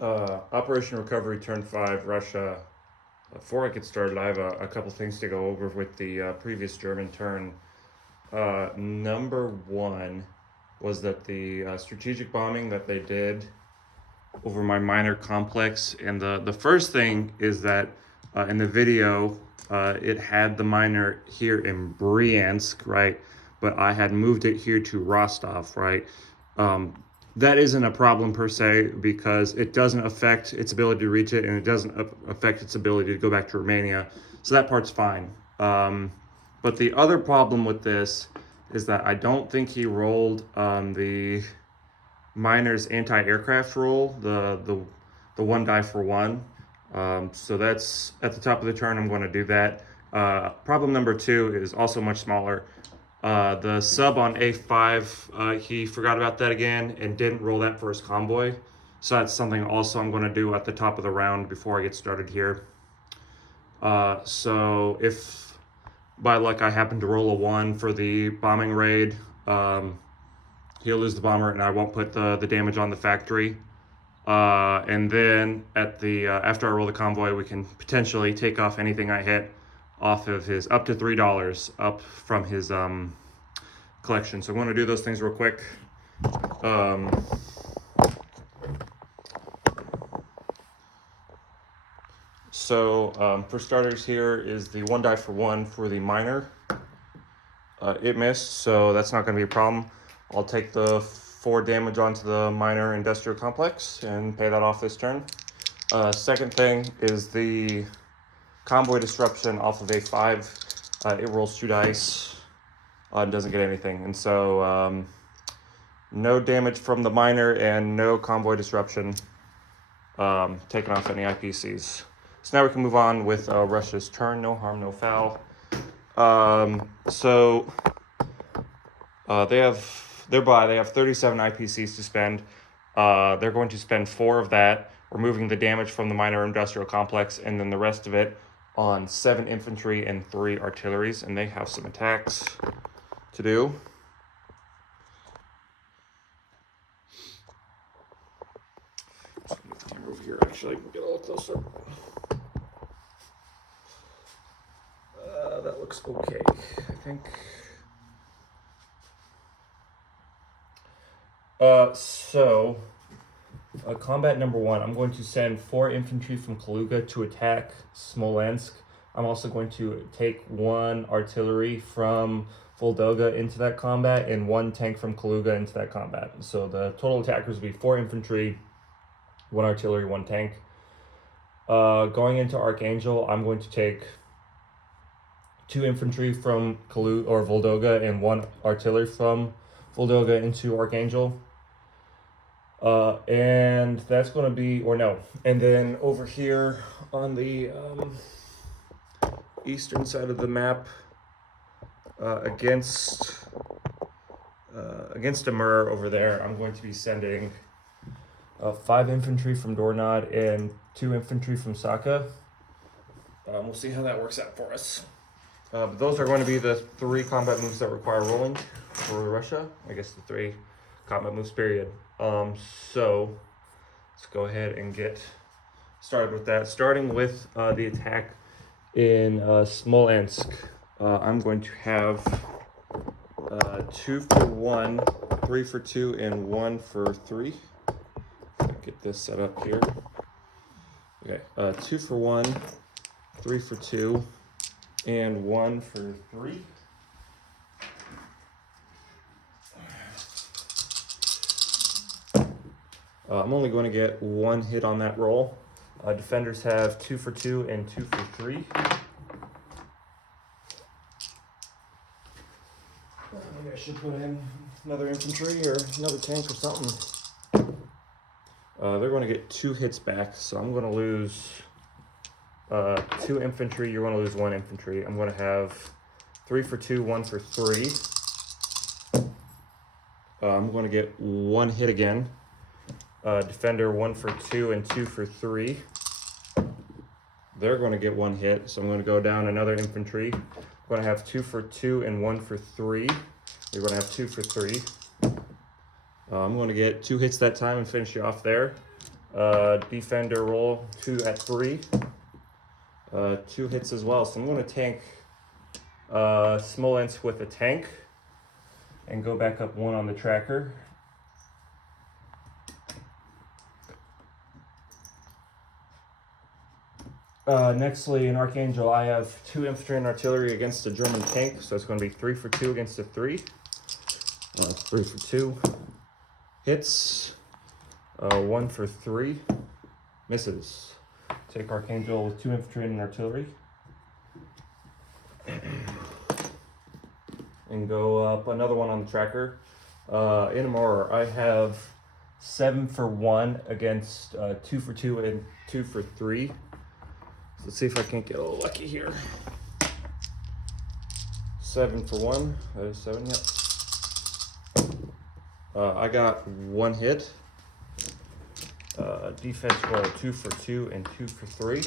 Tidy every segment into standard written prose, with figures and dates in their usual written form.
Operation Recovery Turn 5, Russia. Before I get started, I have a couple things to go over with the previous German turn. Number one was that the strategic bombing that they did over my minor complex. And the first thing is that in the video, it had the minor here in Bryansk, right? But I had moved it here to Rostov, right? That isn't a problem per se because it doesn't affect its ability to reach it, and it doesn't affect its ability to go back to Romania. So that part's fine. But the other problem with this is that I don't think he rolled the miner's anti-aircraft roll, the one die for one. So that's at the top of the turn. I'm going to do that. Problem number two is also much smaller. The sub on A5, he forgot about that again and didn't roll that for his convoy. So that's something also I'm going to do at the top of the round before I get started here. So if by luck I happen to roll a 1 for the bombing raid, he'll lose the bomber and I won't put the damage on the factory. And then at the after I roll the convoy, we can potentially take off anything I hit off of his up to $3 up from his collection. So I'm going to do those things real quick. For starters, here is the one die for one for the miner. It missed, so that's not going to be a problem. I'll take the 4 damage onto the minor industrial complex and pay that off this turn. Second thing is the convoy disruption off of A5. It rolls 2 dice and doesn't get anything. And so no damage from the minor and no convoy disruption taking off any IPCs. So now we can move on with Russia's turn. No harm, no foul. They have 37 IPCs to spend. They're going to spend 4 of that, removing the damage from the minor industrial complex, and then the rest of it on 7 infantry and 3 artilleries, and they have some attacks to do. Let's move the camera over here, actually, we'll get a little closer. That looks okay, I think. Combat number 1, I'm going to send 4 infantry from Kaluga to attack Smolensk. I'm also going to take 1 artillery from Voldoga into that combat and 1 tank from Kaluga into that combat. So the total attackers will be 4 infantry, 1 artillery, 1 tank. Going into Archangel, I'm going to take 2 infantry from Kaluga or Voldoga and 1 artillery from Voldoga into Archangel. And that's going to be, and then over here on the eastern side of the map, against Amur over there, I'm going to be sending 5 infantry from Dornod and 2 infantry from Saka. We'll see how that works out for us. But those are going to be the 3 combat moves that require rolling for Russia. I guess the 3 combat moves, period. So let's go ahead and get started with that. Starting with the attack in Smolensk. I'm going to have 2 for 1, 3 for 2, and 1 for 3. Get this set up here. Okay, 2 for 1, 3 for 2, and 1 for 3. I'm only going to get 1 hit on that roll. Defenders have 2 for 2 and 2 for 3. Maybe I should put in another infantry or another tank or something. They're going to get 2 hits back, so I'm going to lose 2 infantry. You're going to lose 1 infantry. I'm going to have 3 for 2, 1 for 3. I'm going to get 1 hit again. Defender 1 for 2 and 2 for 3. They're going to get 1 hit, so I'm going to go down another infantry. I'm going to have 2 for 2 and 1 for 3. You're going to have 2 for 3. I'm going to get 2 hits that time and finish you off there. Defender roll 2 at 3. 2 hits as well. So I'm going to tank Smolensk with a tank and go back up 1 on the tracker. Nextly, in Archangel, I have 2 infantry and artillery against the German tank, so it's going to be 3 for 2 against the 3. 3 for 2 hits. 1 for 3 misses. Take Archangel with 2 infantry and artillery. And go up another 1 on the tracker. In Aurora, I have 7 for 1 against 2 for 2 and 2 for 3. So let's see if I can't get a little lucky here. 7 for 1. That is 7, yep. I got 1 hit. Defense roll 2 for 2 and 2 for 3.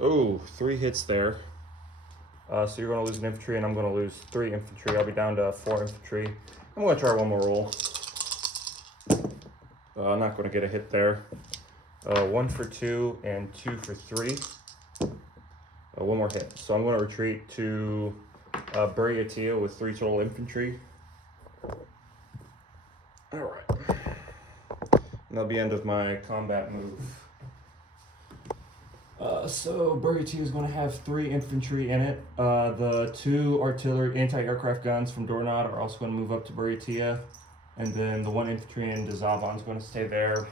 Oh, 3 hits there. So you're going to lose an infantry, and I'm going to lose 3 infantry. I'll be down to 4 infantry. I'm going to try 1 more roll. I'm not going to get a hit there. 1 for 2 and 2 for 3. 1 more hit. So I'm going to retreat to Buryatia with 3 total infantry. All right. And that'll be end of my combat move. So Buryatia is going to have 3 infantry in it. The 2 artillery anti-aircraft guns from Dornod are also going to move up to Buryatia. And then the 1 infantry in Dazavon is going to stay there.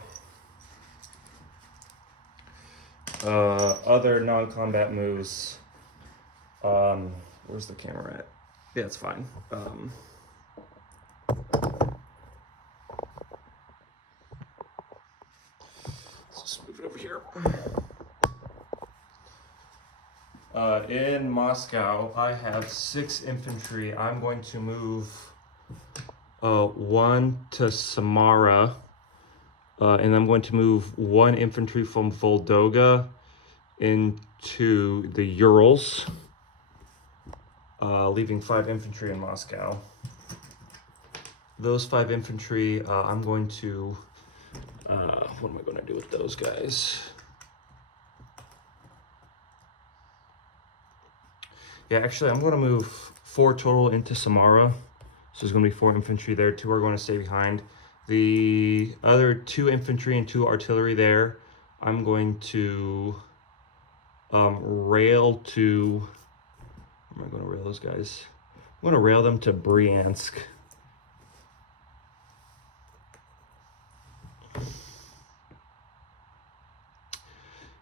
Other non-combat moves. Where's the camera at? Yeah, it's fine. Let's just move it over here. In Moscow, I have 6 infantry. I'm going to move 1 to Samara. And I'm going to move 1 infantry from Voldoga into the Urals, leaving 5 infantry in Moscow. Those 5 infantry, I'm going to, what am I going to do with those guys? Yeah, actually, I'm going to move 4 total into Samara. So there's going to be 4 infantry there. 2 are going to stay behind. The other 2 infantry and 2 artillery there, I'm going to rail to, where am I going to rail those guys? I'm going to rail them to Bryansk.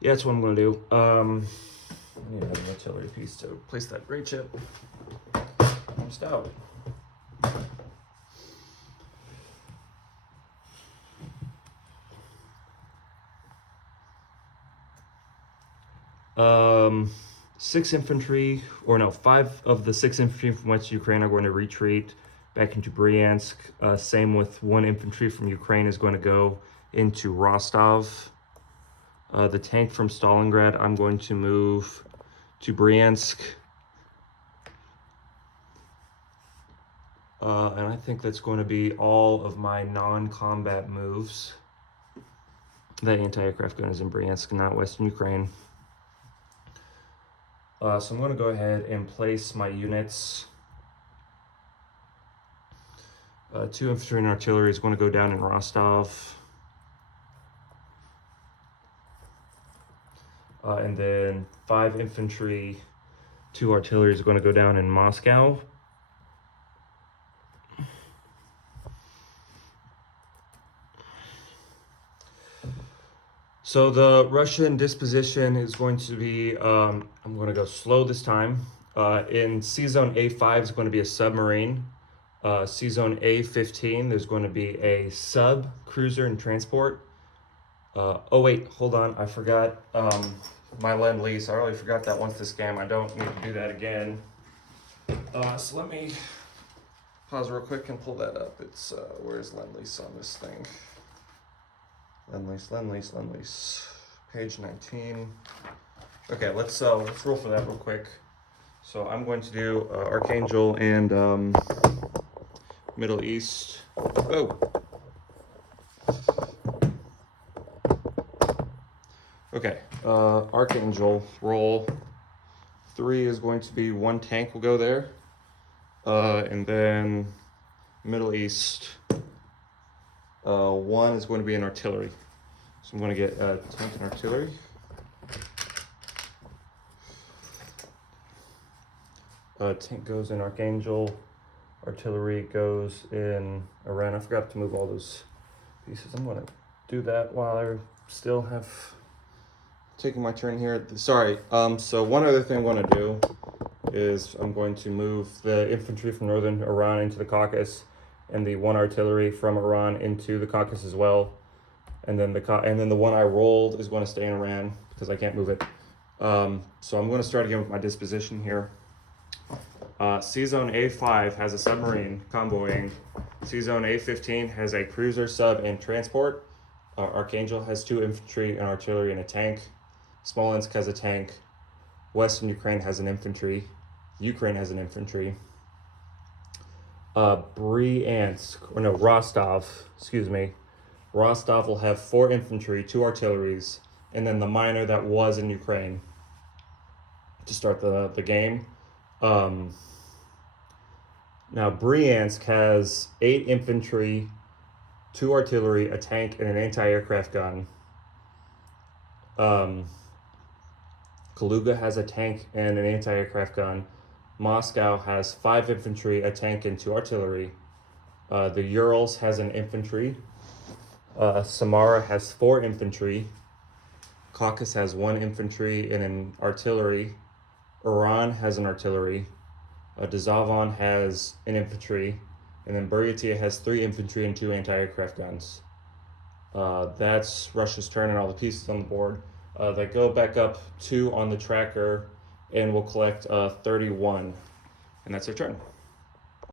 Yeah, that's what I'm going to do. I need an artillery piece to place that great chip. I'm stout. Six infantry, or no, 5 of the 6 infantry from West Ukraine are going to retreat back into Bryansk. Same with 1 infantry from Ukraine is going to go into Rostov. The tank from Stalingrad, I'm going to move to Bryansk. And I think that's going to be all of my non-combat moves. That anti-aircraft gun is in Bryansk, not Western Ukraine. So I'm going to go ahead and place my units. 2 infantry and artillery is going to go down in Rostov. And then 5 infantry, 2 artillery is going to go down in Moscow. So the Russian disposition is going to be, I'm going to go slow this time. In C-Zone A5 is going to be a submarine. C-Zone A15, there's going to be a sub, cruiser, and transport. Oh wait, hold on, I forgot my Lend-Lease. I really forgot that once this game. I don't need to do that again. So let me pause real quick and pull that up. It's, where's Lend-Lease on this thing? Lend-Lease. Page 19. Okay, let's roll for that real quick. So I'm going to do Archangel and Middle East. Oh. Okay, Archangel roll 3 is going to be 1 tank will go there. And then Middle East, 1 is going to be an artillery. So I'm going to get tank and artillery. Tank goes in Archangel, artillery goes in Iran. I forgot to move all those pieces. I'm going to do that while I still have taking my turn here. Sorry. So one other thing I want to do is I'm going to move the infantry from northern Iran into the Caucasus, and the 1 artillery from Iran into the Caucasus as well. And then the one I rolled is going to stay in Iran because I can't move it. So I'm going to start again with my disposition here. C-Zone A5 has a submarine convoying. C-Zone A15 has a cruiser, sub, and transport. Archangel has 2 infantry, an artillery, and a tank. Smolensk has a tank. Western Ukraine has an infantry. Ukraine has an infantry. Rostov will have 4 infantry, 2 artilleries, and then the minor that was in Ukraine to start the game. Now Bryansk has 8 infantry, 2 artillery, a tank, and an anti-aircraft gun. Kaluga has a tank and an anti-aircraft gun. Moscow has 5 infantry, a tank, and 2 artillery. The Urals has an infantry. Samara has 4 infantry. Caucasus has 1 infantry and an artillery. Iran has an artillery. Dazavon has an infantry. And then Buryatia has 3 infantry and 2 anti-aircraft guns. That's Russia's turn and all the pieces on the board. They go back up 2 on the tracker and will collect 31. And that's their turn.